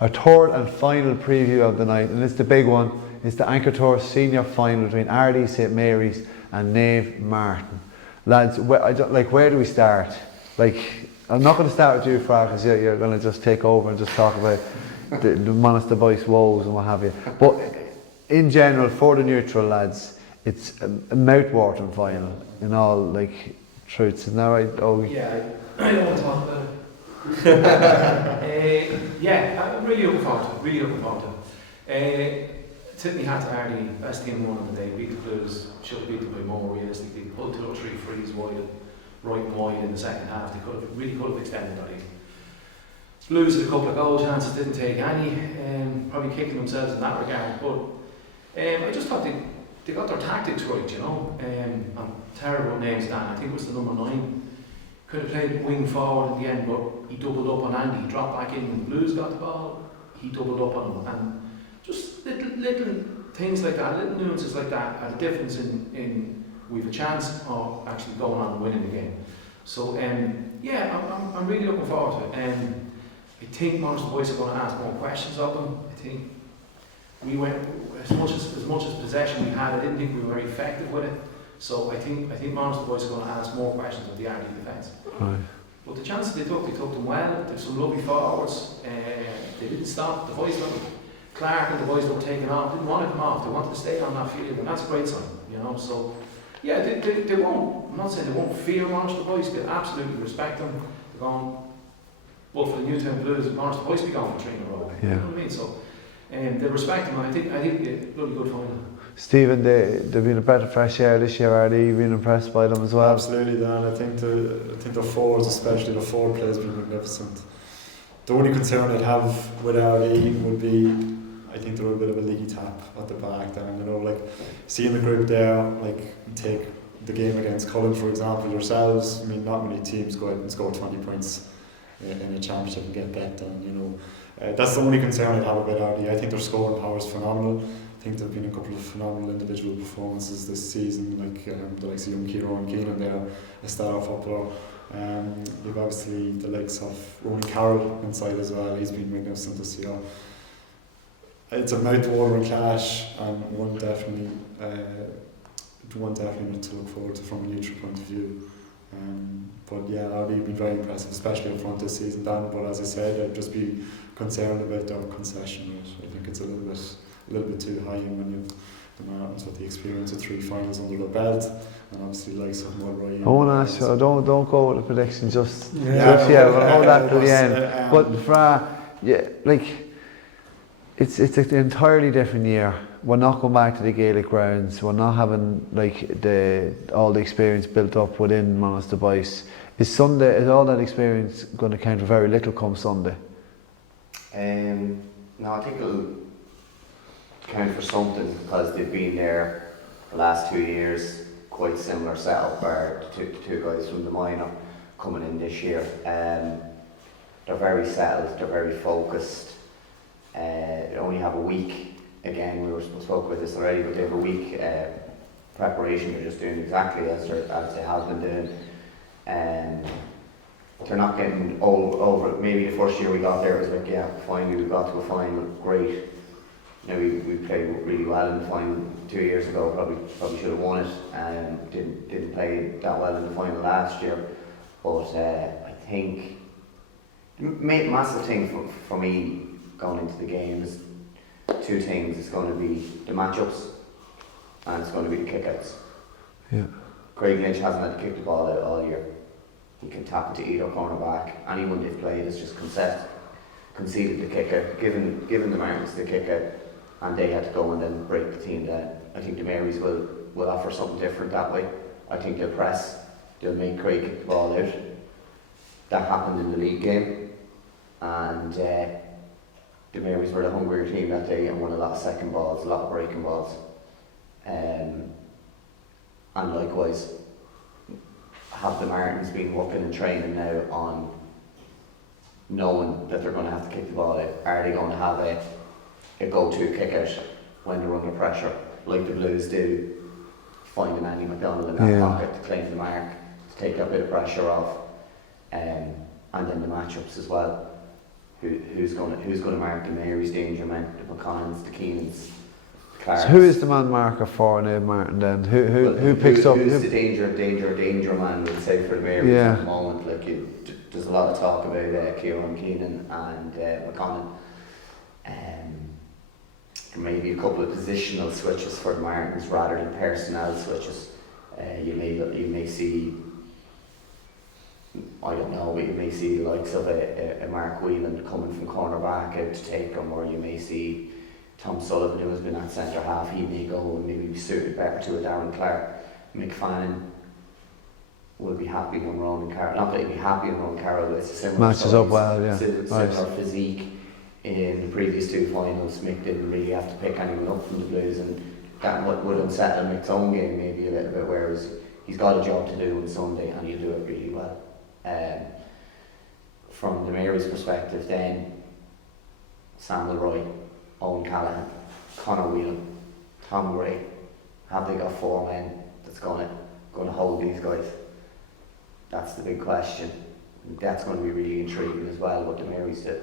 Our third and final preview of the night, and it's the big one, is the Anchor Tour Senior Final between Ardee, St.Marys and Naomh, Mairtin. Lads, where do we start? I'm not going to start with you, Fra, because you're going to just take over and just talk about the Monastir Boys woes and what have you. But in general, for the neutral lads, it's a mouth-watering final in all truths. Isn't that right, Ogie? Yeah, I don't want to talk about it. I'm really looking forward to it. Tip me hat to Ardee, best team won on the day, beat the Blues, should have beat them by more realistically, pulled 2 or 3 frees right and wide in the second half. They really could have extended that lead. Blues had a couple of goal chances, didn't take any, probably kicking themselves in that regard, but I just thought they got their tactics right, you know. I'm terrible with names down, I think it was the number 9. Could have played wing forward in the end, but he doubled up on Andy, he dropped back in when the Blues got the ball, he doubled up on him, and just little things like that, little nuances like that had a difference in we've a chance of actually going on and winning the game. So I'm really looking forward to it. I think Monastir Boys are going to ask more questions of them. I think we went as much as possession we had. I didn't think we were very effective with it. So I think Monastir Boys are going to ask more questions of the Ardee defence. Right. But the chances they took them well. There's some lovely forwards. They didn't stop. The boys looked, Clark and the boys looked taken off. Didn't want to come off. They wanted to stay on that field, and that's a great sign, you know. So yeah, they won't. I'm not saying they won't fear Monastir Boys. They absolutely respect them. They're going. But for the Newtown Blues, Monastir Boys be going for 3 in a row. Yeah. You know what I mean? So they respect them. And I think they're really good final. Stephen, they've been a breath of fresh air this year. Ardee, you've been impressed by them as well. Absolutely, Dan. I think the forwards, especially the forward play, has been magnificent. The only concern I'd have with Ardee would be, I think they're a bit of a leaky tap at the back. Dan, you know, seeing the group there, take the game against Cullen for example. Yourselves, I mean, not many teams go out and score 20 points in a championship and get bet done. You know, that's the only concern I'd have about Ardee. I think their scoring power is phenomenal. I think there have been a couple of phenomenal individual performances this season, the likes of young Kieran Keenan there, a star footballer. You've obviously the likes of Karl inside as well. He's been magnificent this year. It's a mouth-watering clash, and one definitely to look forward to from a neutral point of view. But yeah, Ardee have been very impressive, especially up front this season, Dan. But as I said, I'd just be concerned about their concession rate. I think it's a little bit too high, and when you've the Mairtins with the experience of 3 finals under their belt, and obviously like something like Ryan. I won't ask you, don't go with the prediction just yet. We'll hold that to the end. But Fra, it's an entirely different year. We're not going back to the Gaelic grounds. We're not having all the experience built up within Monastir Boys. Is all that experience going to count for very little come Sunday? No, I think it'll count for something because they've been there the last 2 years, quite similar setup, bar the two guys from the minor coming in this year. They're very settled, they're very focused. They only have a week. Again, we spoke about this already, but they have a week preparation. They're just doing exactly as they have been doing. They're not getting over it. Maybe the first year we got there, it was finally we got to a final, great. You know, we played really well in the final 2 years ago. Probably should have won it. Didn't play that well in the final last year. But I think the massive thing for me going into the game is 2 things. It's going to be the matchups, and it's going to be the kickouts. Yeah. Craig Lynch hasn't had to kick the ball out all year. He can tap into either cornerback. Anyone they've played has just conceded the kick out, given the Mairtins the kick out, and they had to go and then break the team down. I think the Marys will offer something different that way. I think they'll press, they'll make Craig kick the ball out. That happened in the league game, and the Marys were the hungrier team that day and won a lot of second balls, a lot of breaking balls. And likewise, have the Mairtins been working and training now on knowing that they're going to have to kick the ball out? Are they going to have a go-to kick out when they're under pressure, like the Blues do, finding Andy McDonald in that pocket to claim the mark, to take that bit of pressure off, and then the matchups as well. who's going to mark the Mairys danger men, the McConnells, the Keenans, the Clarks. So who is the man marker for Naomh Mairtin then? Who picks up? Who's the danger man, we'll say, for the Mairys at the moment? Like, there's a lot of talk about Kieran Keenan and McConnell. Maybe a couple of positional switches for the Mairtins rather than personnel switches. You may see, I don't know, but you may see the likes of a Mark Whelan coming from cornerback out to take him, or you may see Tom Sullivan, who has been at centre half, he may go and maybe be suited better to a Darren Clark. McFadden will be happy on Ronan Carroll. Not that he'll be happy on Ronan Carroll, but it's a similar matches up well, yeah. Similar physique. In the previous two finals, Mick didn't really have to pick anyone up from the Blues, and that would unsettle Mick's own game maybe a little bit, whereas he's got a job to do on Sunday and he'll do it really well. From the Mairys perspective then, Samuel Roy, Owen Callaghan, Conor Whelan, Tom Gray, have they got 4 men that's going to hold these guys? That's the big question. That's going to be really intriguing as well, what the Mairys do.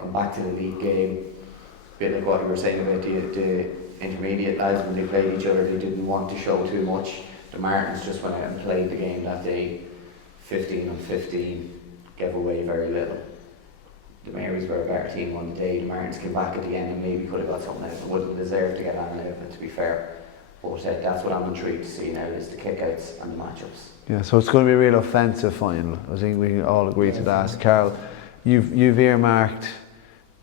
Come back to the league game, a bit like what you were saying about the intermediate lads, when they played each other, they didn't want to show too much. The Mairtins just went out and played the game that day, 15-15, gave away very little. The Marys were a better team on the day. The Mairtins came back at the end and maybe could have got something out of it. Wouldn't deserve to get on out of it, to be fair. But that's what I'm intrigued to see now, is the kickouts and the matchups. Yeah, so it's going to be a real offensive final. I think we can all agree to that. Karl, you've earmarked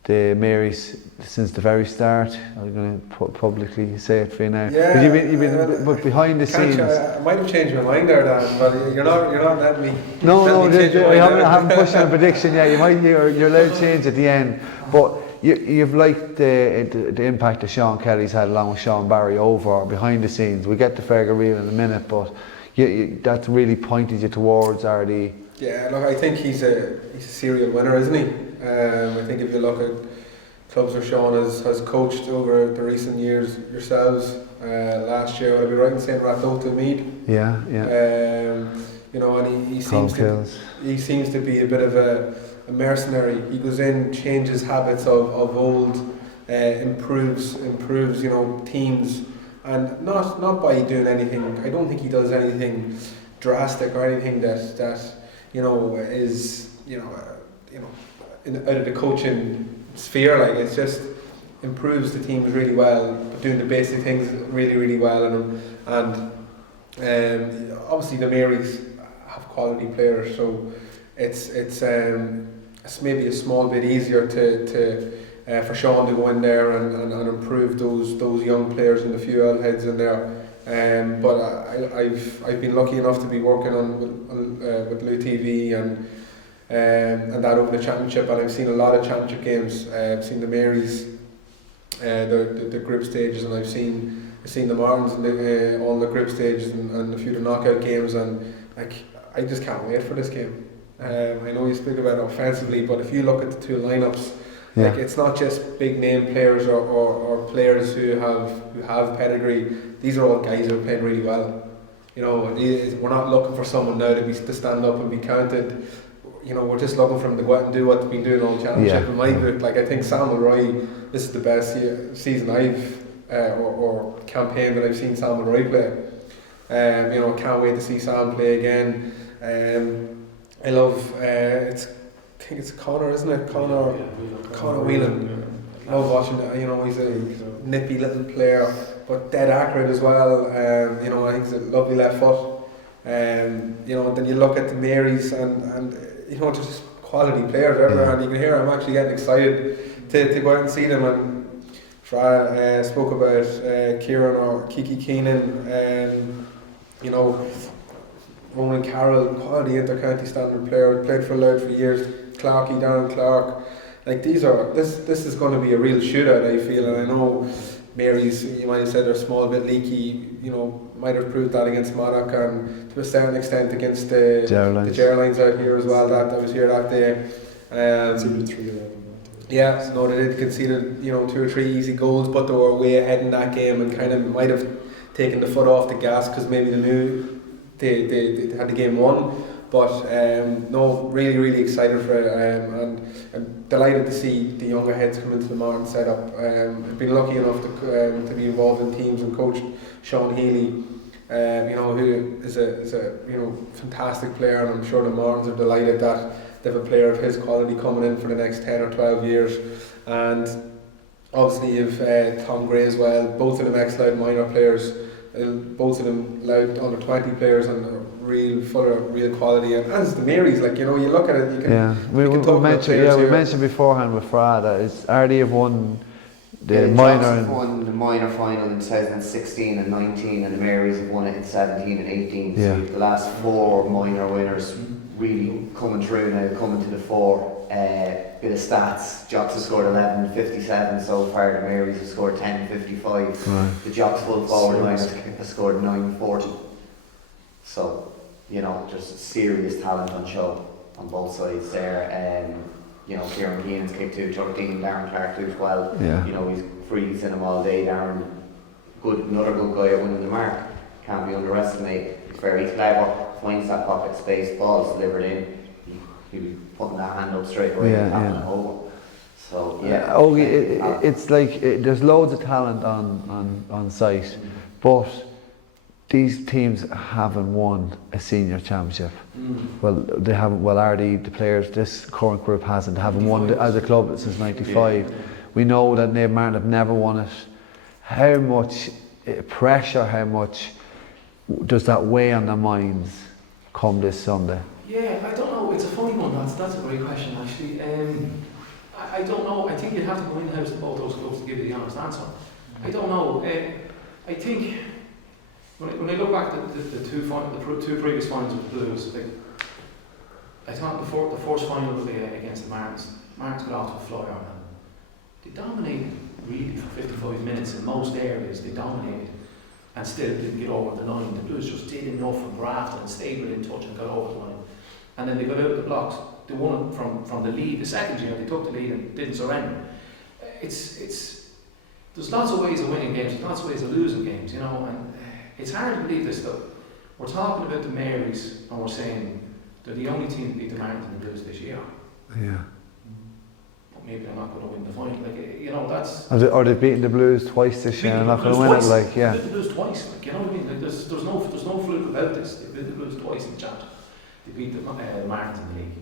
the Marys since the very start. I'm going to publicly say it for you now. Yeah, you've been but behind the scenes. I might have changed my mind there, Dan, but you're not letting me. No, I haven't pushed on a prediction yet. You're allowed to change at the end, but you've liked the impact that Sean Kelly's had along with Sean Barry over or behind the scenes. We get to Fergal Reel in a minute, but that's really pointed you towards Ardee. Yeah, look, I think he's a serial winner, isn't he? I think if you look at clubs where Sean has coached over the recent years, yourselves, last year, I'll be right in saying Louth and Mead. Yeah. You know, and he seems to be a bit of a mercenary. He goes in, changes habits of old, improves, you know, teams, and not by doing anything. I don't think he does anything drastic or anything that you know is out of the coaching sphere. Like, it's just improves the teams really well, doing the basic things really well, and obviously the Marys have quality players, so it's maybe a small bit easier to for Sean to go in there and improve those young players and the few old heads in there. But I've been lucky enough to be working with LuTV and that over the championship, and I've seen a lot of championship games. I've seen the Marys, the group stages, and I've seen the Martins and all the group stages and a few of the knockout games, and like, I just can't wait for this game. I know you speak about it offensively, but if you look at the two lineups, like, it's not just big name players or players who have pedigree. These are all guys who are playing really well. You know, we're not looking for someone now to stand up and be counted. You know, we're just looking for them to go out and do what they've been doing all championship. In my book, like, I think Samuel Roy, this is the best season or campaign that I've seen Samuel Roy play. You know, can't wait to see Sam play again. I love I think it's Conor, isn't it? Conor Whelan. I love watching it. You know, he's a nippy little player, but dead accurate as well. You know, I think he's a lovely left foot. You know, then you look at the Marys and you know, just quality players everywhere, and you can hear I'm actually getting excited to go out and see them. And spoke about Kieran or Kiki Keenan, you know, Ronan Carroll, quality inter-county standard player, played for Louth for years. Darren Clark, like, this is going to be a real shootout, I feel, and I know Marys, you might have said, they're a small bit leaky, you know, might have proved that against Monarch and to a certain extent against the Gerlines out here as well. That I was here that day. Yeah, no, they did conceded, you know, 2 or 3 easy goals, but they were way ahead in that game and kind of might have taken the foot off the gas because maybe they knew they had the game won. But no, really excited for it, and I'm delighted to see the younger heads come into the Mairtin setup. I've been lucky enough to be involved in teams and coached Sean Healy, who is a fantastic player, and I'm sure the Mairtins are delighted that they have a player of his quality coming in for the next 10 or 12 years. And obviously you've Tom Gray as well, both of them ex-Louth minor players, both of them Louth under 20 players, and full of real quality. And as the Marys, you look at it, you can. We mentioned beforehand with Fra that Ardee have won the minor. Have won the minor final in 2016 and 19, and the Marys have won it in 17 and 18. So the last 4 minor winners really coming through now, coming to the fore. Bit of stats: Jocks have scored 11.57 so far. The Marys have scored 10.55. Right. The Jocks full forward line has scored 9.40. So, just serious talent on show on both sides there. Kieran Keenan's kicked 2.13, Darren Clark 2.12. Yeah. He's free, he's in him all day. Darren, another good guy at winning the mark. Can't be underestimated. He's very clever, finds that pocket space, ball's delivered in. He'll be putting that hand up straight away and tapping it over. So, Ogie, it's like there's loads of talent on site, but these teams haven't won a senior championship. Well, they haven't. Well, Ardee, the players, this current group haven't won as a club since '95. We know that Naomh Mairtin have never won it. How much pressure? How much does that weigh on their minds come this Sunday? Yeah, I don't know. It's a funny one. That's a great question, actually. I don't know. I think you'd have to go in-house to both those clubs to give you the honest answer. I don't know. I think when I look back at the two previous finals with the Blues, I thought the first final was against the Mairtins. Mairtins got off to a flyer, and they dominated really for 55 minutes in most areas. They dominated and still didn't get over the line. The Blues just did enough and grafted and stayed within touch and got over the line. And then they got out of the blocks. They won it from the lead. The second year they took the lead and didn't surrender. There's lots of ways of winning games. There's lots of ways of losing games. And it's hard to believe this though. We're talking about the Marys and we're saying they're the only team that beat the Mairtin and the Blues this year. Yeah. But maybe they're not going to win the final. That's. Or they've beaten the Blues twice this year and not going to win it. They beat the Blues twice. You know what I mean? There's no fluke about this. They beat the Blues twice in the championship. They beat the Mairtins in the league.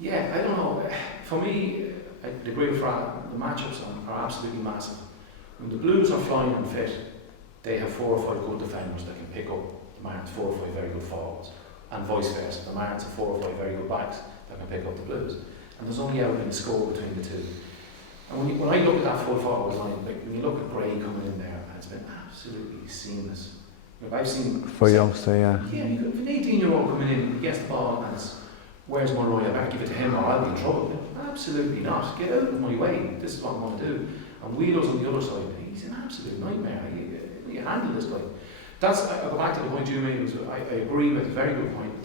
Yeah, I don't know. For me, I agree with Fran. The matchups are absolutely massive. When the Blues are flying and fit, they have 4 or 5 good defenders that can pick up the Mairtins, 4 or 5 very good forwards, and vice versa. The Mairtins have 4 or 5 very good backs that can pick up the Blues, and there's only ever been a score between the two. And when I look at that full forward line, when you look at Gray coming in there, and it's been absolutely seamless. I've seen for a youngster, yeah. Yeah, you got an 18-year-old coming in, he gets the ball, and it's, where's my Roy? I better give it to him or I'll be in trouble. Absolutely not. Get out of my way. This is what I'm going to do. And Wheeler's on the other side. He's an absolute nightmare. You handle this guy. I go back to the point you made. I agree with a very good point.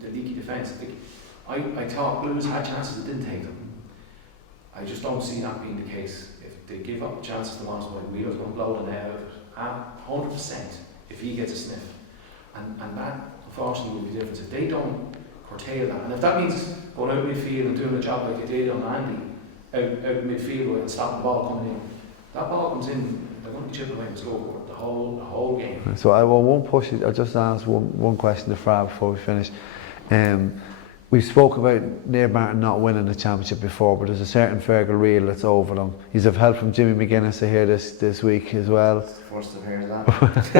The leaky defence. I thought Blues had chances that didn't take them. I just don't see that being the case. If they give up chances to last point, Wheeler's going to blow the nail out 100%. If he gets a sniff, and that unfortunately will be different if they don't curtail that. And if that means going out midfield and doing a job like they did on Andy, out midfield and stopping the ball coming in, that ball comes in, they're going to be chipping away and score the whole game. So I won't push it. I'll just ask one question to Fra before we finish. We spoke about Naomh Mairtin not winning the championship before, but there's a certain Fergal reel that's over them. He's have help from Jimmy McGuinness here this week as well. It's the first I've heard of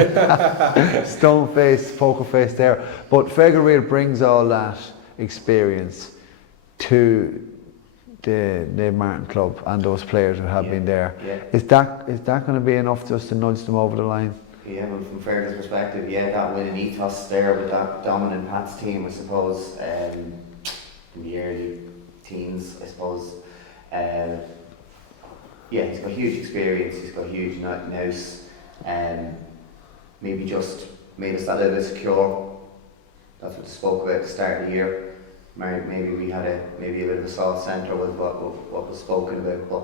that. Stone face, poker face there. But Fergal reel brings all that experience to the Naomh Mairtin club and those players who have been there. Yeah. Is that going to be enough just to nudge them over the line? Yeah, well, from Fergal's perspective, that winning ethos there with that dominant Pats team, I suppose, in the early teens, I suppose. He's got huge experience, he's got huge nous, maybe just made us that a little bit secure. That's what they spoke about at the start of the year. Maybe we had a bit of a soft centre with what was spoken about, but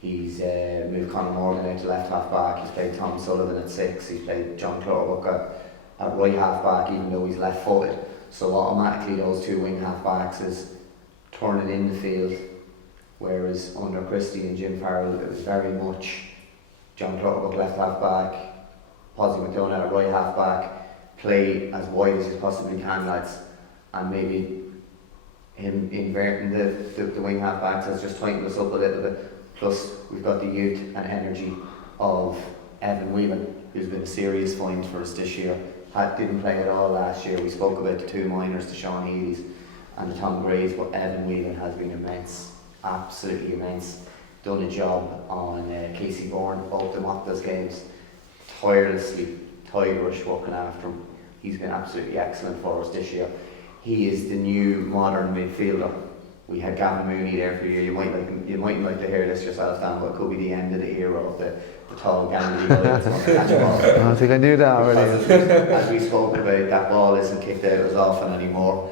he's moved Conor Morgan out to left half back. He's played Tom Sullivan at 6. He's played John Clorwick at right half back, even though he's left footed. So automatically those two wing half backs is turning in the field, whereas under Christie and Jim Farrell it was very much John Clutterbuck left half back, Posy McDonagh at right half back, play as wide as you possibly can, lads, and maybe him inverting the wing half backs has just tightened us up a little bit. Plus we've got the youth and energy of Evan Whelan, who's been a serious find for us this year. Didn't play at all last year. We spoke about the two minors, the Sean Healy's and the Tom Grays, but Evan Whelan has been immense, absolutely immense. Done a job on Casey Bourne, both the Moptas games, tirelessly, tigerish working after him. He's been absolutely excellent for us this year. He is the new modern midfielder. We had Gavin Mooney there for a year. You mightn't like to hear this yourself, Dan, but it could be the end of the era of the tall gangly guy that's going to catch ball. I don't think I knew that already. As we spoke about, that ball isn't kicked out as often anymore.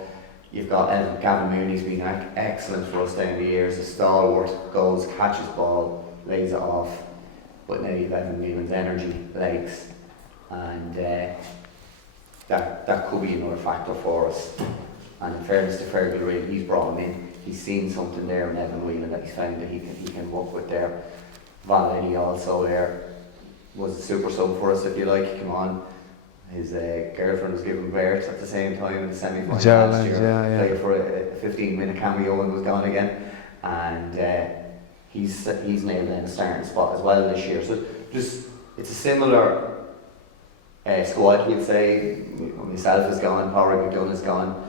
You've got Gavin Mooney's been excellent for us down the years. A stalwart, goes, catches ball, lays it off. But now you've Evan Whelan's energy, legs, and that could be another factor for us. And in fairness to Fergal Reid, he's brought him in. He's seen something there in Evan Whelan that he's found that he can work with there. Val Eddy also there was a super sub for us, if you like. Come on, his girlfriend was giving birth at the same time in the semi-final last year. Played for a 15-minute cameo and was gone again. And he's nailed in a starting spot as well this year. So just it's a similar squad, we'd say. Myself is gone, Pádraig McDonagh is gone.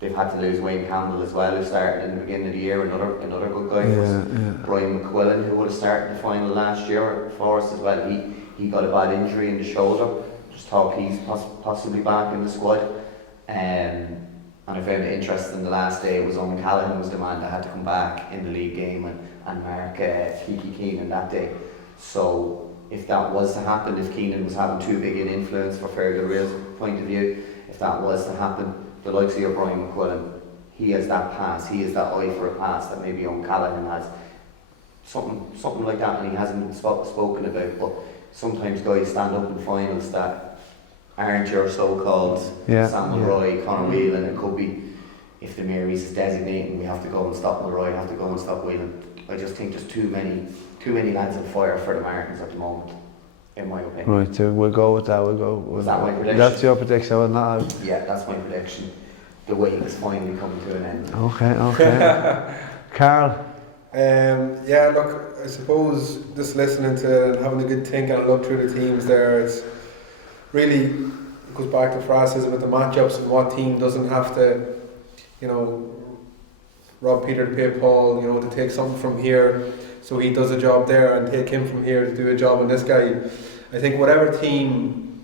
They've had to lose Wayne Campbell as well, who started in the beginning of the year, another good guy. Brian McQuillan, who would have started the final last year for us as well. He got a bad injury in the shoulder. Just thought he's possibly back in the squad. And I found it interesting the last day. It was Owen Callaghan was the man that had to come back in the league game and mark Kiki Keenan that day. So if that was to happen, if Keenan was having too big an influence for Fergal Reid's point of view, if that was to happen, the likes of your Brian McQuillan, he has that pass, he has that eye for a pass that maybe Owen Callaghan has. Something like that, and he hasn't been spoken about, but sometimes guys stand up in finals that aren't your so-called Sam Mulroy, Conor Whelan. It could be if the Marys is designating we have to go and stop Mulroy, have to go and stop Whelan. I just think there's too many lads on fire for the Mairtins at the moment, in my opinion. Right, so we'll go with that. Was that my prediction? That's your prediction. Well, not. Yeah, that's my prediction. The wait is finally coming to an end. Okay. Karl. Yeah, look, I suppose just listening to and having a good think and look through the teams there, it's really it goes back to Frass's about the matchups and what team doesn't have to, rob Peter to pay Paul, to take something from here so he does a job there and take him from here to do a job on this guy. I think whatever team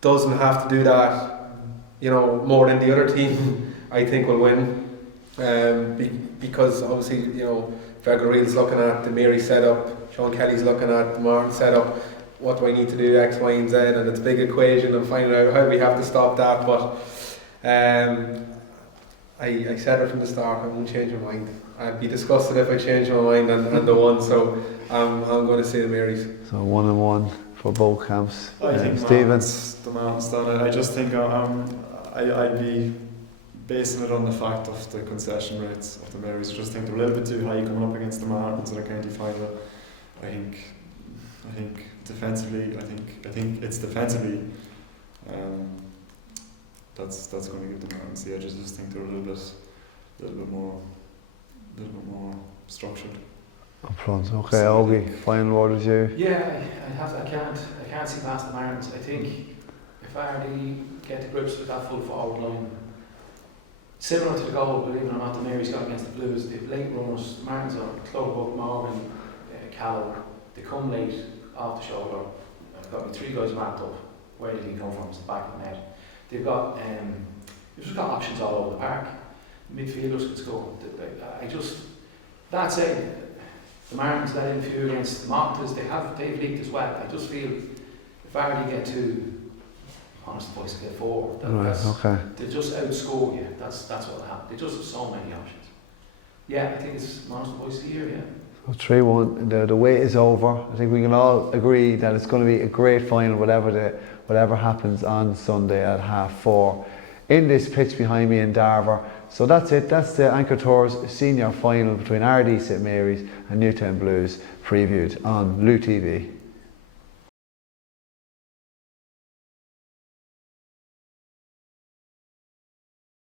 doesn't have to do that, more than the other team, I think will win. Because obviously, Fergal Reid's looking at the Mary setup, Sean Kelly's looking at the Mairtin setup. What do I need to do, X, Y, and Z? And it's a big equation and finding out how we have to stop that. But I said it from the start, I won't change my mind. I'd be disgusted if I changed my mind and the one. So I'm going to say the Marys. So 1-1 for both camps. I think Stephen. the Mairtins done it. I just think I'd be basing it on the fact of the concession rates of the Marys. I just think they're a little bit too high coming up against the Mairtins in a county final. I think defensively, I think it's defensively that's going to give the Mairtins the edge. I just think they're a little bit more structured. Up front. Okay, Ogie, final word with you. Yeah, I can't see past the Mairtins. I think if Ardee get to grips with that full forward line, similar to the goal, believe it or not, the Marys got against the Blues. They've late runners, the Mairtins are Clutterbuck, Morgan, Karl. They come late off the shoulder. I've got my three guys marked up. Where did he come from? It's the back of the net. They've got options all over the park. Midfielders could score. That said, the Mairtins let in a few against the Moptas. They've leaked as well. I just feel if Ardee get to, honest voice, get 4, they'll just outscore you. That's what will happen. They just have so many options. Yeah, I think it's honest voice of the year. Yeah. So 3-1. The wait is over. I think we can all agree that it's going to be a great final, whatever happens on Sunday at 4:30. in this pitch behind me in Darver. So that's it. That's the Anchor Tours senior final between Ardee St. Marys and Newtown Blues, previewed on LuTV.